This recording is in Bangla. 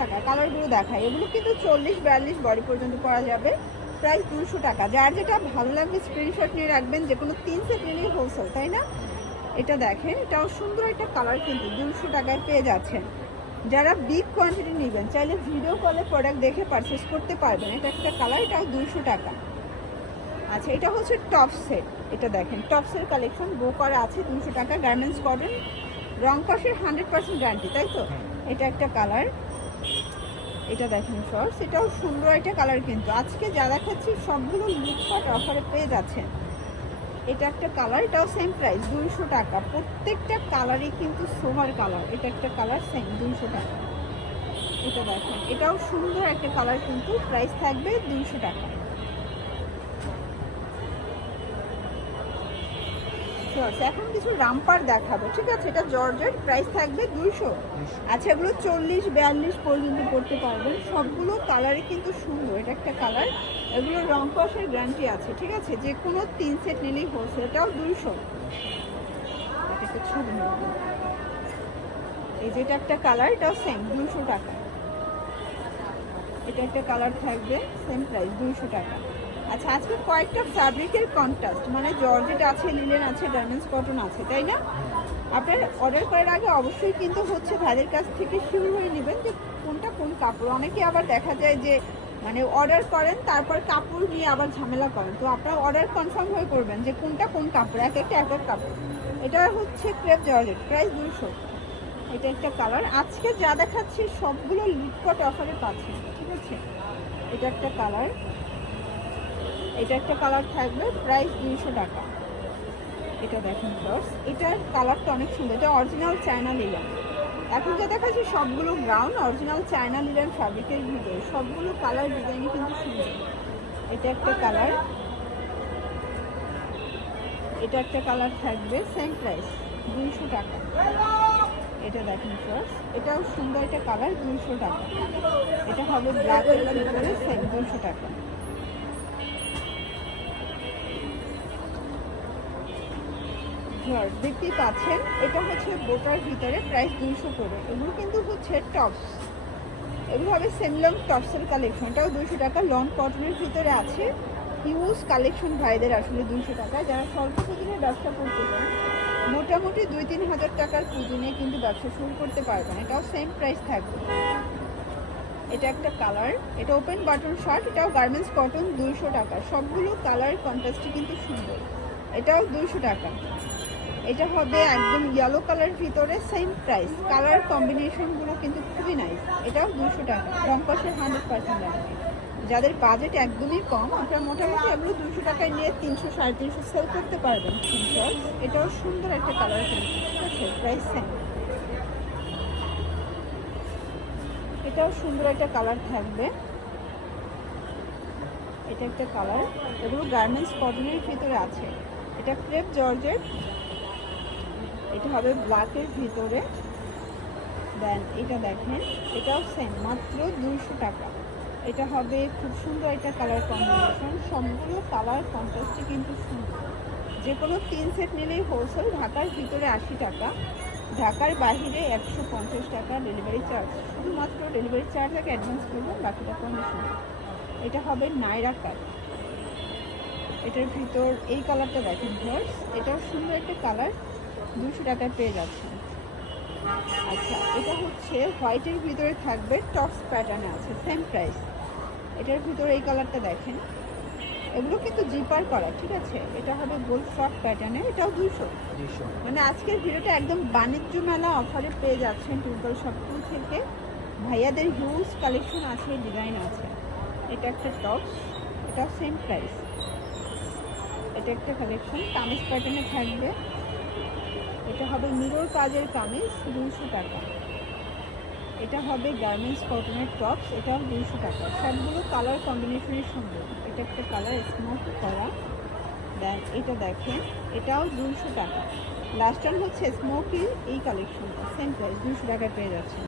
টাকা কালারগুলো দেখায় এগুলো কিন্তু চল্লিশ বিয়াল্লিশ বডি পর্যন্ত পরা যাবে। প্রাইস দুশো টাকা। যার যেটা ভালো লাগবে স্ক্রিনশট নিয়ে রাখবেন যে কোনো তিন সেট নিলেই হোলসেল তাই না? এটা দেখেন এটাও সুন্দর একটা কালার কিন্তু দুশো টাকায় পেয়ে যাচ্ছেন। যারা বিগ কোয়ান্টিটি নেবেন চাইলে ভিডিও কলে প্রোডাক্ট দেখে পারচেস করতে পারবেন। এটা একটা কালার এটাও দুশো টাকা। আচ্ছা এটা হচ্ছে টপ সেট এটা দেখেন টপসের কালেকশন বো করা আছে দুশো টাকা। গার্মেন্টস কটন রং কষের হান্ড্রেড পার্সেন্ট গ্যারান্টি তাই তো? এটা একটা কালার এটা দেখেন শর্টস এটাও সুন্দর একটা কালার কিন্তু। আজকে যা দেখাচ্ছি, সবগুলো লুটপাট অফারে পেয়ে যাচ্ছেন। এটা একটা কালার এটাও সেম প্রাইস দুইশো টাকা। প্রত্যেকটা কালারই কিন্তু সোহার কালার এটা একটা কালার সেম দুইশো টাকা। এটা দেখেন, এটাও সুন্দর একটা কালার কিন্তু প্রাইস থাকবে দুইশো টাকা। শর্টস এখন কিছু রামপার দেখাবো ঠিক আছে? এটা জর্জের প্রাইস থাকবে দুইশো। আচ্ছা এগুলো চল্লিশ বিয়াল্লিশ পর্যন্ত করতে পারবেন। সবগুলো কালারই কিন্তু সুন্দর এটা একটা কালার এগুলো রং কষের গ্যারান্টি আছে ঠিক আছে? যে কোনো তিন সেট নিলেই হোলসেল এটাও দুইশো। ছবি। এই যেটা একটা কালার এটাও সেম দুইশো টাকা। এটা একটা কালার থাকবে সেম প্রাইস দুইশো টাকা। আচ্ছা আজকে কয়েকটা ফ্যাব্রিকের কন্ট্রাস্ট মানে জর্জেট আছে লিলেন আছে গার্মেন্টস কটন আছে, তাই না? আপনার অর্ডার করার আগে অবশ্যই কিন্তু হচ্ছে ভাইদের কাছ থেকে শুরু হয়ে নেবেন যে কোনটা কোন কাপড়। অনেকে আবার দেখা যায় যে মানে অর্ডার করেন, তারপর কাপড় নিয়ে আবার ঝামেলা করেন। তো আপনারা অর্ডার কনফার্ম হয়ে করবেন যে কোনটা কোন কাপড়, এক একটা এক এক কাপড়। এটা হচ্ছে ক্রেপ জর্জেট প্রাইস দুশো এটা একটা কালার আজকে যা দেখাচ্ছি সবগুলো লিটকট অফারে পাচ্ছেন, ঠিক আছে? এটা একটা কালার এটা একটা কালার থাকবে প্রাইস দুইশো টাকা। এটা দেখেন ফ্লোর্স এটার কালারটা অনেক সুন্দর। এটা অরিজিনাল চায়না লিলাম এখন যা দেখা দেখাচ্ছি সবগুলো ব্রাউন অরিজিনাল চায়না লিলাম ফ্যাব্রিকের ভিতরে। সবগুলো কালার ডিজাইনই কিন্তু সুন্দর। এটা একটা কালার এটা একটা কালার থাকবে সেম প্রাইস দুইশো টাকা। এটা দেখেন ফ্লোর্স এটাও সুন্দর একটা কালার দুইশো টাকা। এটা হবে ব্ল্যাক ভিতরে সেম দুইশো টাকা। ভিউয়ার্স দেখতেই পাচ্ছেন, এটা হচ্ছে বোটার ভিতরে প্রাইস দুইশো করে। এগুলো কিন্তু হচ্ছে টপস। এগুলো হবে সেমলং টপসের কালেকশন এটাও দুইশো টাকা। লং কটনের ভিতরে আছে হিউজ কালেকশন ভাইদের আসলে দুইশো টাকা। যারা স্বল্প পুঁজিনে ব্যবসা করতে চান, মোটামুটি দুই তিন হাজার টাকার পুঁজি নিয়ে কিন্তু ব্যবসা শুরু করতে পারবেন। এটাও সেম প্রাইস থাকবে। এটা একটা কালার এটা ওপেন বাটন শার্ট এটাও গার্মেন্টস কটন দুইশো টাকা। সবগুলো কালার কন্ট্রাস্টই কিন্তু সুন্দর। এটাও দুইশো টাকা। এটা হবে একদম ইয়েলো কালার ভিতরে সেম প্রাইস কালার কম্বিনেশনগুলো কিন্তু খুবই নাইস এটাও দুশো টাকা। রং কষের হান্ড্রেড পার্সেন্ট লাগবে যাদের বাজেট একদমই কম, আপনারা মোটামুটি এগুলো দুশো টাকায় নিয়ে তিনশো, সাড়ে তিনশো সেল করতে পারবেন। এটাও সুন্দর একটা কালার ঠিক আছে? প্রাইস সেম এটাও সুন্দর একটা কালার থাকবে। এটা একটা কালার এগুলো গার্মেন্টস কটনের ভিতরে আছে। এটা ক্রেপ জর্জেট এটা হবে ব্ল্যাকের ভিতরে। দেন এটা দেখেন, এটাও সেম মাত্র দুইশো টাকা। এটা হবে খুব সুন্দর একটা কালার কম্বিনেশন সবগুলো কালার কন্ট্রাস্টই কিন্তু সুন্দর। যে কোনো তিন সেট নিলেই হোলসেল ঢাকার ভিতরে আশি টাকা, ঢাকার বাহিরে একশো পঞ্চাশ টাকা ডেলিভারি চার্জ শুধুমাত্র ডেলিভারি চার্জ আগে অ্যাডভান্স করবেন, বাকিটা কন্ডিশন এটা হবে নাইরা কাট এটার ভিতর এই কালারটা দেখেন ভার্স এটাও সুন্দর একটা কালার দুশো টাকায় পেয়ে যাচ্ছেন আচ্ছা এটা হচ্ছে হোয়াইটের ভিতরে থাকবে টপস প্যাটার্নে আছে সেম প্রাইস এটার ভিতরে এই কালারটা দেখেন। এগুলো কিন্তু জিপার করা ঠিক আছে? এটা হবে গোল্ড ফ্রক প্যাটার্নে এটাও দুশো মানে আজকের ভিডিওটা একদম বাণিজ্য মেলা অফারে পেয়ে যাচ্ছেন টিউবওয়েল শপটু থেকে। ভাইয়াদের হিউজ কালেকশন আছে ডিজাইন আছে। এটা একটা টপস এটাও সেম প্রাইস এটা একটা কালেকশন কামিজ প্যাটার্নে থাকবে। এটা হবে মিরর কাজের কামিজ দুশো টাকা। এটা হবে গার্মেন্টস কটনের টপস এটাও দুশো টাকা। সবগুলো কালার কম্বিনেশনের সুন্দর এটা একটা কালার স্মোক করা। দেন এটা দেখেন এটাও দুশো টাকা। লাস্ট টাইম হচ্ছে স্মোকিং এই কালেকশনটা সেম প্রাইস দুশো টাকায় পেয়ে যাচ্ছে